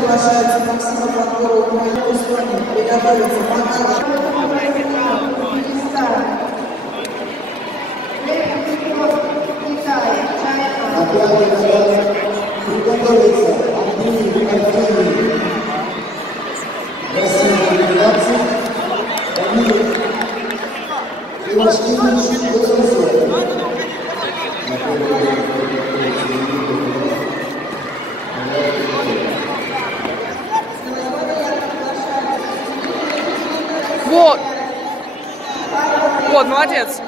приглашается Максима Панкова в мою страну. Приготовиться. Приготовиться. Андрей Артемий. Россия 12. Дамир Ивашкевич. Вот. Вот, молодец.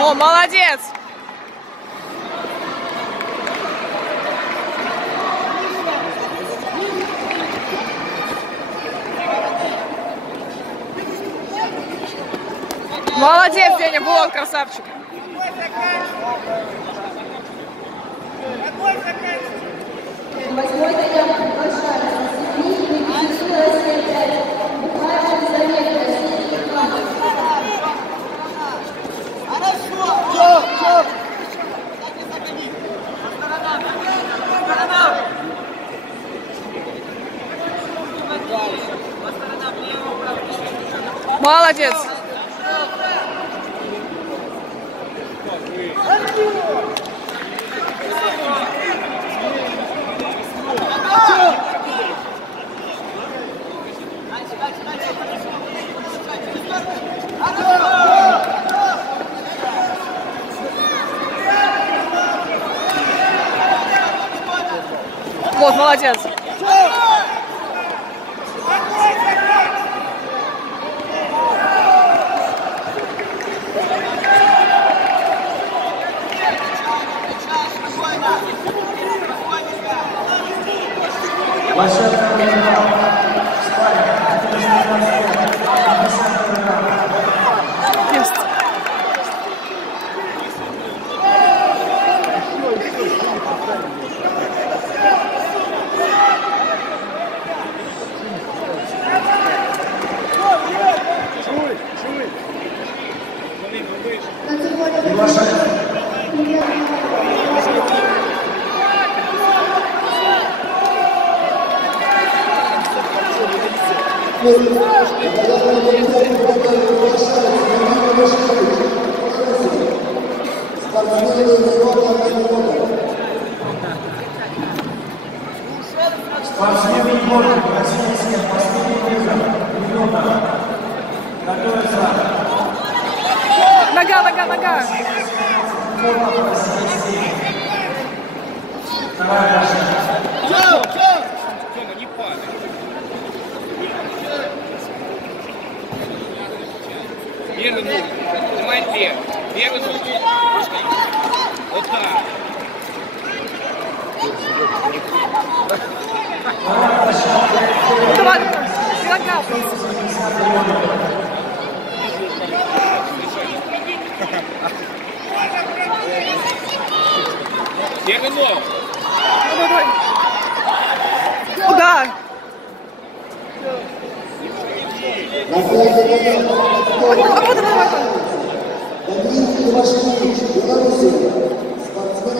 О, молодец. Молодец, Деня, вот красавчик. Восьмой заявка приглашается. Россия 5. Буквально заметка. Молодец. Вот, молодец. Спортсмены сборной российских последних минута. Готовится. Нога, нога, нога. Вторая Тёма, не падай. Первый ногу. Поднимай вверх. Первый ногу. Вот так. Давай, нога. Первый ногу. Давай. Удар. Дамир Ивашкевич, Белоруссия. Спортсмен